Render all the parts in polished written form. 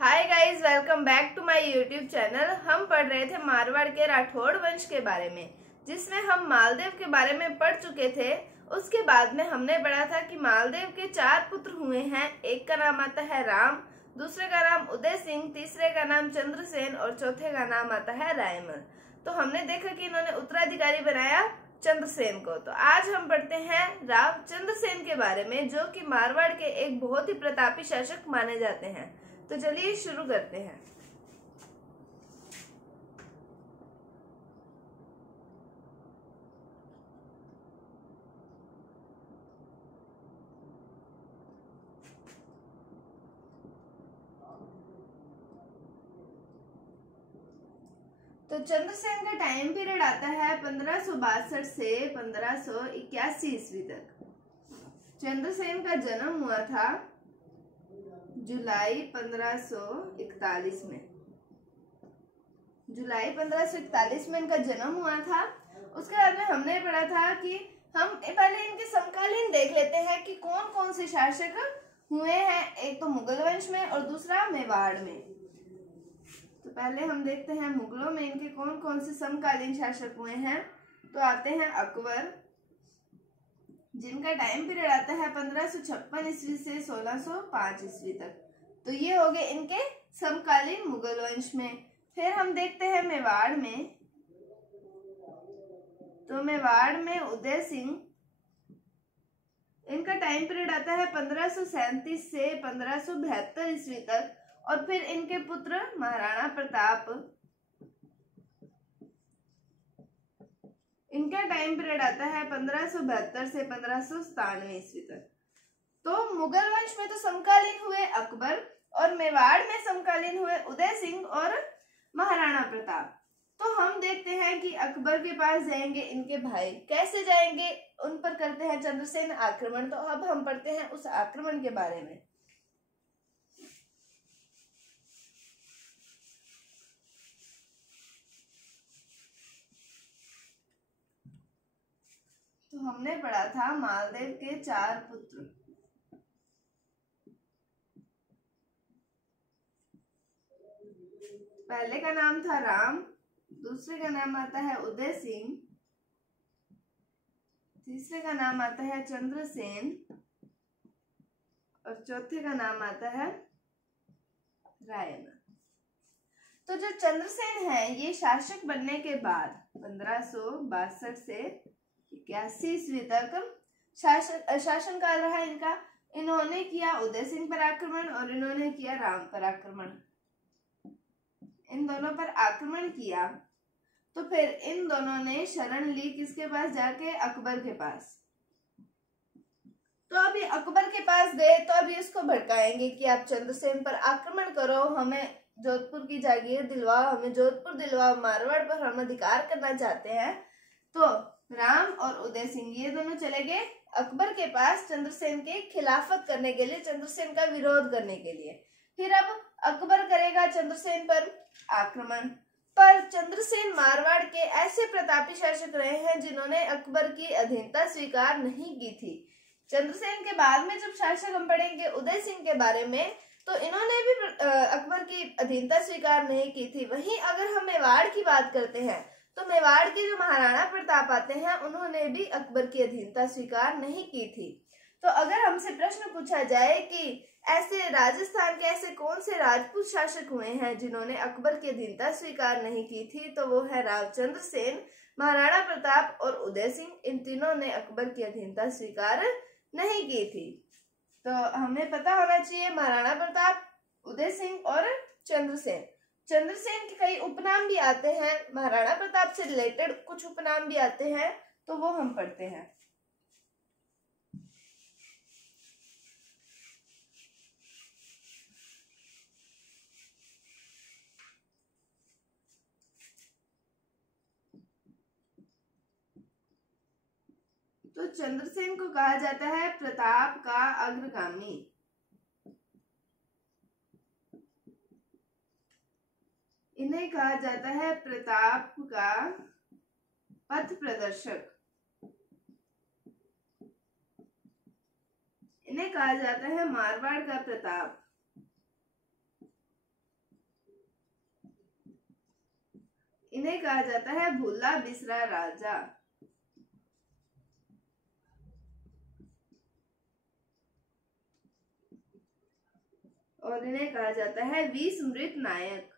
Hi guys, welcome back to my YouTube channel. हम पढ़ रहे थे मारवाड़ के राठौड़ वंश के बारे में, जिसमें हम मालदेव के बारे में पढ़ चुके थे। उसके बाद में हमने पढ़ा था कि मालदेव के 4 पुत्र हुए हैं। एक का नाम आता है राम, दूसरे का नाम उदय सिंह, तीसरे का नाम चंद्रसेन और चौथे का नाम आता है रायमल। तो हमने देखा कि इन्होंने उत्तराधिकारी बनाया चंद्रसेन को। तो आज हम पढ़ते हैं राव चंद्रसेन के बारे में, जो कि मारवाड़ के एक बहुत ही प्रतापी शासक माने जाते हैं। तो चलिए शुरू करते हैं। तो चंद्रसेन का टाइम पीरियड आता है 1562 से 1581 ईस्वी तक। चंद्रसेन का जन्म हुआ था जुलाई 1541 में। जुलाई 1541 में इनका जन्म हुआ था। उसके बाद में हमने पढ़ा था कि हम पहले इनके समकालीन देख लेते हैं कि कौन कौन से शासक हुए हैं। एक तो मुगल वंश में और दूसरा मेवाड़ में। तो पहले हम देखते हैं मुगलों में इनके कौन कौन से समकालीन शासक हुए हैं। तो आते हैं अकबर, जिनका टाइम पीरियड आता है 1556 ईस्वी से 1605 ईस्वी तक। तो ये हो गए इनके समकालीन मुगल वंश में। फिर हम देखते हैं मेवाड़ में। तो मेवाड़ में उदय सिंह, इनका टाइम पीरियड आता है 1537 से 1572 ईस्वी तक। और फिर इनके पुत्र महाराणा प्रताप, इनका टाइम पीरियड आता है 1572 से 1597 ईस्वी तक। तो मुगल वंश में तो समकालीन हुए अकबर और मेवाड़ में समकालीन हुए उदय सिंह और महाराणा प्रताप। तो हम देखते हैं कि अकबर के पास जाएंगे इनके भाई। कैसे जाएंगे? उन पर करते हैं चंद्रसेन आक्रमण। तो अब हम पढ़ते हैं उस आक्रमण के बारे में। तो हमने पढ़ा था मालदेव के 4 पुत्र। पहले का नाम था राम, दूसरे का नाम आता है उदय सिंह, तीसरे का नाम आता है चंद्रसेन और चौथे का नाम आता है रायमल। तो जो चंद्रसेन है, ये शासक बनने के बाद 1562 से 81 ईस्वी तक शासनकाल रहा इनका। इन्होंने किया उदय सिंह पर आक्रमण और इन्होंने किया राम पर आक्रमण। इन दोनों पर आक्रमण किया तो फिर इन दोनों ने शरण ली किसके पास जाके? अकबर के पास। तो अभी अकबर के पास गए तो अभी इसको भड़काएंगे कि आप चंद्रसेन पर आक्रमण करो, हमें जोधपुर की जागीर दिलवाओ, हमें जोधपुर दिलवाओ, मारवाड़ पर हम अधिकार करना चाहते हैं। तो राम और उदय सिंह ये दोनों चले गए अकबर के पास चंद्रसेन के खिलाफत करने के लिए, चंद्रसेन का विरोध करने के लिए। फिर अब अकबर करेगा चंद्रसेन पर आक्रमण। पर चंद्रसेन मारवाड़ के ऐसे प्रतापी शासक रहे हैं जिन्होंने अकबर की अधीनता स्वीकार नहीं की थी। चंद्रसेन के बाद में जब शासक हम पढ़ेंगे उदय सिंह के बारे में, तो इन्होंने भी अकबर की अधीनता स्वीकार नहीं की थी। वहीं अगर हम मेवाड़ की बात करते हैं तो मेवाड़ के जो महाराणा प्रताप आते हैं, उन्होंने भी अकबर की अधीनता स्वीकार नहीं की थी। तो अगर हमसे प्रश्न पूछा जाए कि ऐसे राजस्थान के ऐसे कौन से राजपूत शासक हुए हैं जिन्होंने अकबर की अधीनता स्वीकार नहीं की थी, तो वो है राव चंद्रसेन, महाराणा प्रताप और उदय सिंह। इन तीनों ने अकबर की अधीनता स्वीकार नहीं की थी। तो हमें पता होना चाहिए महाराणा प्रताप, उदय सिंह और चंद्रसेन। चंद्रसेन के कई उपनाम भी आते हैं, महाराणा प्रताप से रिलेटेड कुछ उपनाम भी आते हैं, तो वो हम पढ़ते हैं। तो चंद्रसेन को कहा जाता है प्रताप का अग्रगामी। इन्हें कहा जाता है प्रताप का पथ प्रदर्शक। इन्हें कहा जाता है मारवाड़ का प्रताप। इन्हें कहा जाता है भूला बिसरा राजा। और इन्हें कहा जाता है विस्मृत नायक।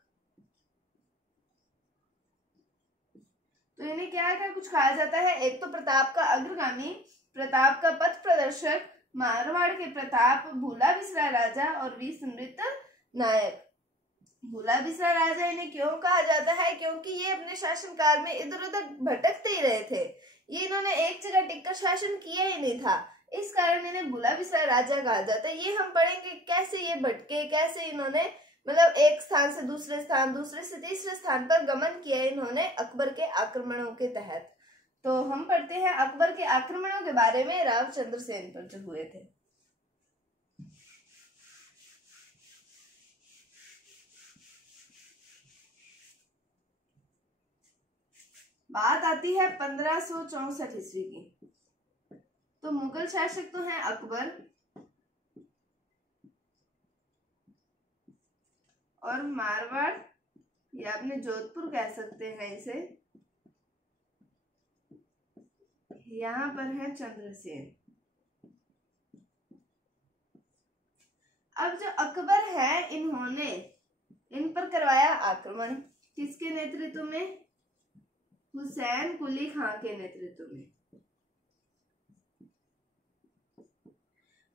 तो इन्हें क्या क्या कुछ कहा जाता है, एक तो प्रताप का अग्रगामी, प्रताप का पथ प्रदर्शक, मारवाड़ के प्रताप, भूला बिसरा राजा और विस्मृत नायक। भूला बिसरा राजा इन्हें क्यों कहा जाता है, क्योंकि ये अपने शासनकाल में इधर उधर भटकते ही रहे थे, ये इन्होंने एक जगह टिककर शासन किया ही नहीं था, इस कारण इन्हें भूला बिसरा राजा कहा जाता है। ये हम पढ़ेंगे कैसे ये भटके, कैसे इन्होंने मतलब एक स्थान से दूसरे स्थान, दूसरे से तीसरे स्थान पर गमन किया इन्होंने अकबर के आक्रमणों के तहत। तो हम पढ़ते हैं अकबर के आक्रमणों के बारे में राव चंद्रसेन पर जो हुए थे। बात आती है 1564 ईस्वी की। तो मुगल शासक तो हैं अकबर और मारवाड़ या अपने जोधपुर कह सकते हैं इसे, यहाँ पर है चंद्रसेन। अब जो अकबर है इन्होंने इन पर करवाया आक्रमण, किसके नेतृत्व में, हुसैन कुली खां के नेतृत्व में।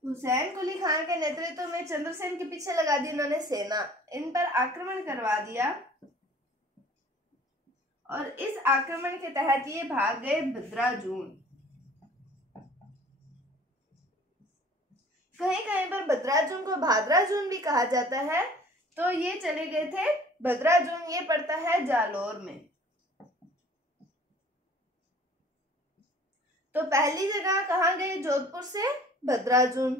हुसैन कुली खान के नेतृत्व में चंद्रसेन के पीछे लगा दी इन्होंने सेना, इन पर आक्रमण करवा दिया और इस आक्रमण के तहत ये भाग गए भद्राजून। कहीं कहीं पर भद्राजून को भाद्राजून भी कहा जाता है। तो ये चले गए थे भद्राजून, ये पड़ता है जालौर में। तो पहली जगह कहाँ गए, जोधपुर से भद्राजून।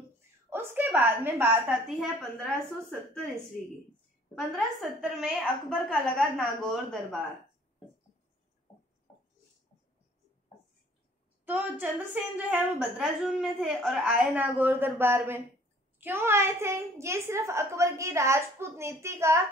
उसके बाद में बात आती है 1570 ईस्वी की। 1570 में अकबर का लगा नागौर दरबार। तो चंद्रसेन जो है वो भद्राजून में थे और आए नागौर दरबार में। क्यों आए थे, ये सिर्फ अकबर की राजपूत नीति का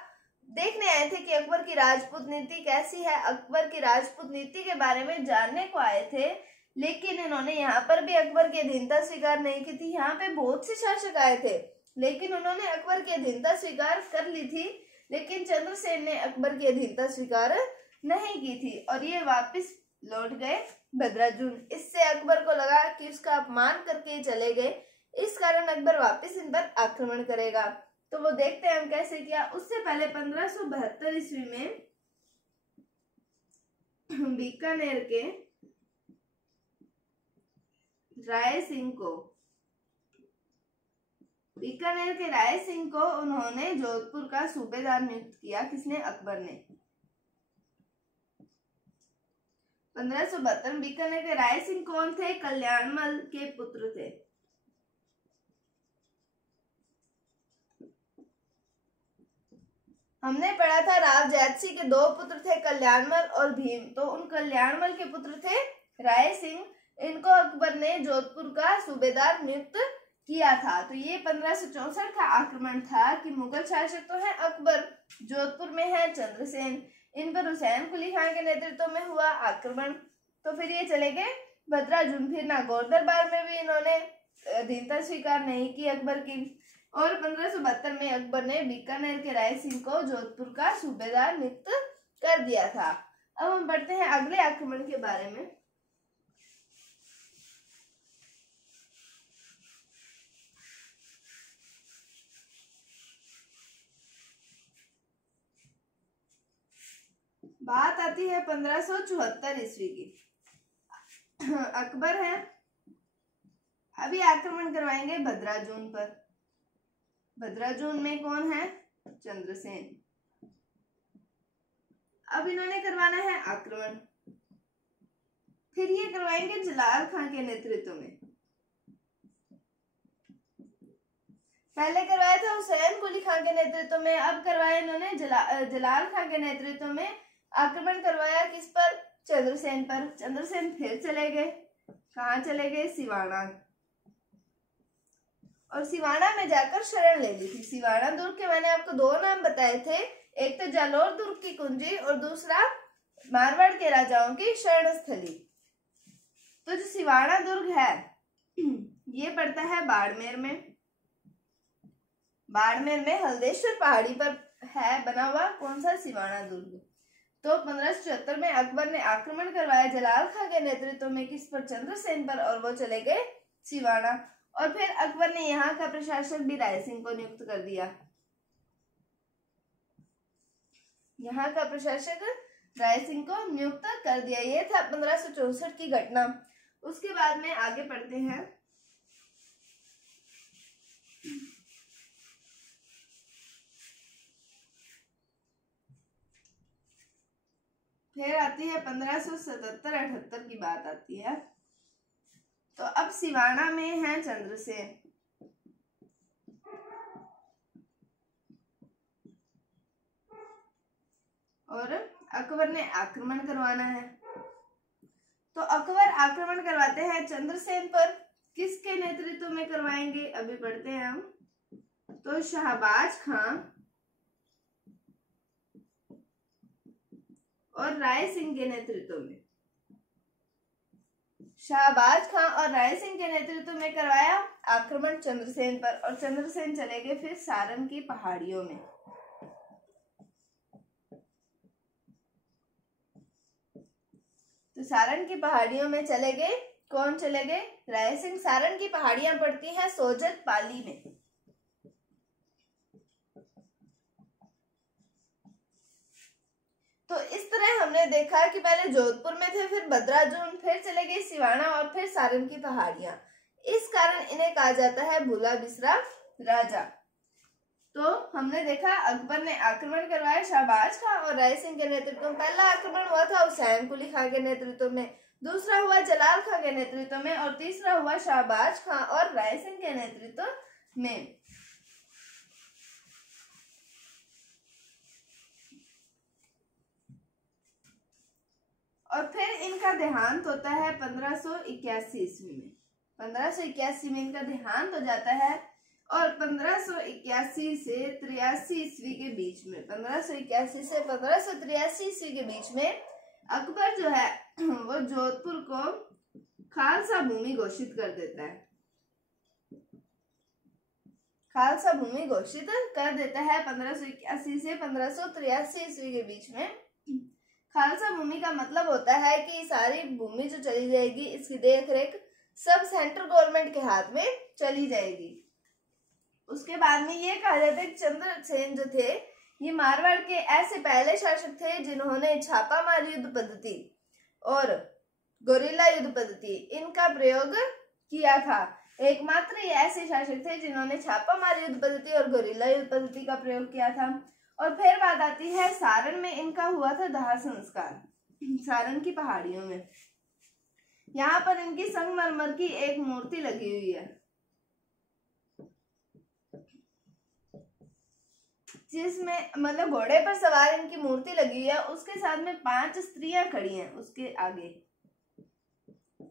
देखने आए थे कि अकबर की राजपूत नीति कैसी है, अकबर की राजपूत नीति के बारे में जानने को आए थे। लेकिन इन्होंने यहाँ पर भी अकबर की अधीनता स्वीकार नहीं की थी। यहाँ पे बहुत से शासक आए थे लेकिन उन्होंने अकबर की अधीनता स्वीकार कर ली थी, लेकिन चंद्रसेन ने अकबर की अधीनता स्वीकार नहीं की थी और ये वापस लौट गए भद्राजून। इससे अकबर को लगा कि उसका अपमान करके चले गए, इस कारण अकबर वापस इन पर आक्रमण करेगा। तो वो देखते हैं हम कैसे किया। उससे पहले 1572 ईस्वी में बीकानेर के राय सिंह को उन्होंने जोधपुर का सूबेदार नियुक्त किया। किसने, अकबर ने। 1572 बीकानेर के राय सिंह कौन थे, कल्याणमल के पुत्र थे। हमने पढ़ा था राव जैतसी के दो पुत्र थे, कल्याणमल और भीम। तो उन कल्याणमल के पुत्र थे राय सिंह, इनको अकबर ने जोधपुर का सूबेदार नियुक्त किया था। तो ये 1564 का आक्रमण था कि मुगल शासक तो है अकबर, जोधपुर में है चंद्रसेन, इन पर हुसैन कुली खान के नेतृत्व में हुआ आक्रमण। तो फिर ये चले गए भद्राजून। फिर नागौर दरबार में भी इन्होंने अधीनता स्वीकार नहीं की अकबर की। और 1572 में अकबर ने बीकानेर के राय सिंह को जोधपुर का सूबेदार नियुक्त कर दिया था। अब हम बढ़ते हैं अगले आक्रमण के बारे में। बात आती है 1574 ईस्वी की। अकबर है, अभी आक्रमण करवाएंगे भद्राजून पर। भद्राजून में कौन है, चंद्रसेन। अब इन्होंने करवाना है आक्रमण। फिर ये करवाएंगे जलाल खान के नेतृत्व में। पहले करवाया था हुसैन कुली खान के नेतृत्व में, अब करवाया इन्होंने जलाल खान के नेतृत्व में आक्रमण करवाया। किस पर, चंद्रसेन पर। चंद्रसेन फिर चले गए, कहाँ चले गए, सिवाना। और सिवाना में जाकर शरण ले ली थी। सिवाना दुर्ग के मैंने आपको दो नाम बताए थे, एक तो जालौर दुर्ग की कुंजी और दूसरा मारवाड़ के राजाओं की शरण स्थली। तो जो सिवाना दुर्ग है ये पड़ता है बाड़मेर में। बाड़मेर में हल्देश्वर पहाड़ी पर है बना हुआ कौन सा? सिवाना दुर्ग। तो 1574 में अकबर ने आक्रमण करवाया जलाल खां के नेतृत्व में, किस पर? चंद्रसेन पर, और वो चले गए सिवाना। और फिर अकबर ने यहाँ का प्रशासक भी राय सिंह को नियुक्त कर दिया। यहाँ का प्रशासक राय सिंह को नियुक्त कर दिया। ये था 1564 की घटना। उसके बाद में आगे पढ़ते हैं। फिर आती है 1577-78 की बात आती है। तो अब सिवाना में है चंद्रसेन, और अकबर ने आक्रमण करवाना है। तो अकबर आक्रमण करवाते हैं चंद्रसेन पर। किसके नेतृत्व में करवाएंगे? अभी पढ़ते हैं हम। तो शाहबाज खां और राय सिंह के नेतृत्व में। शाहबाज खां और राय सिंह के नेतृत्व में करवाया आक्रमण चंद्रसेन पर, और चंद्रसेन चले गए फिर सारण की पहाड़ियों में। तो सारण की पहाड़ियों में चले गए। कौन चले गए? राय सिंह। सारण की पहाड़ियां पड़ती हैं सोजत पाली में। तो इस तरह हमने देखा कि पहले जोधपुर में थे, फिर बद्राजून, फिर चले गए सिवाना, और फिर सारण की पहाड़ियां। इस कारण इन्हें कहा जाता है भूला बिसरा राजा। तो हमने देखा अकबर ने आक्रमण करवाया शाहबाज खां और राय सिंह के नेतृत्व में। पहला आक्रमण हुआ था हुसैन कुली खां के नेतृत्व में, दूसरा हुआ जलाल खां के नेतृत्व में, और तीसरा हुआ शाहबाज खां और राय सिंह के नेतृत्व में। और फिर इनका देहांत होता है 1581 ईस्वी में। 1581 में इनका देहांत हो जाता है, और 1581 से 83 ईस्वी के बीच में, 1581 से 1583 ईस्वी के बीच में अकबर जो है वो जोधपुर को खालसा भूमि घोषित कर देता है। खालसा भूमि घोषित कर देता है 1581 से 1583 ईस्वी के बीच में। खालसा भूमि का मतलब होता है कि सारी भूमि जो चली जाएगी इसकी देखरेख सब सेंट्रल गवर्नमेंट के हाथ में चली जाएगी। उसके बाद में ये कहा जाता है कि चंद्रसेन जो थे ये मारवाड़ के ऐसे पहले शासक थे जिन्होंने छापामार युद्ध पद्धति और गोरिल्ला युद्ध पद्धति इनका प्रयोग किया था। एकमात्र ये ऐसे शासक थे जिन्होंने छापामार युद्ध पद्धति और गोरिल्ला युद्ध पद्धति का प्रयोग किया था। और फिर बात आती है सारण में इनका हुआ था दाह संस्कार, सारण की पहाड़ियों में। यहाँ पर इनकी संगमरमर की एक मूर्ति लगी हुई है, जिसमें मतलब घोड़े पर सवार इनकी मूर्ति लगी हुई है, उसके साथ में 5 स्त्रियां खड़ी हैं उसके आगे,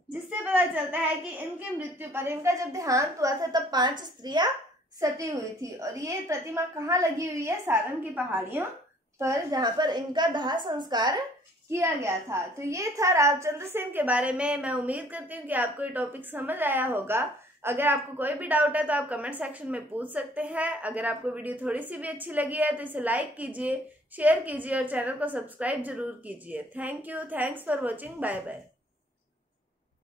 जिससे पता चलता है कि इनकी मृत्यु पर, इनका जब देहांत हुआ था तब 5 स्त्रियां सती हुई थी। और ये प्रतिमा कहाँ लगी हुई है? सारण की पहाड़ियों पर, जहां पर इनका दाह संस्कार किया गया था। तो ये था राव चंद्रसेन के बारे में। मैं उम्मीद करती हूँ कि आपको ये टॉपिक समझ आया होगा। अगर आपको कोई भी डाउट है तो आप कमेंट सेक्शन में पूछ सकते हैं। अगर आपको वीडियो थोड़ी सी भी अच्छी लगी है तो इसे लाइक कीजिए, शेयर कीजिए और चैनल को सब्सक्राइब जरूर कीजिए। Thank you, thanks for watching, bye bye.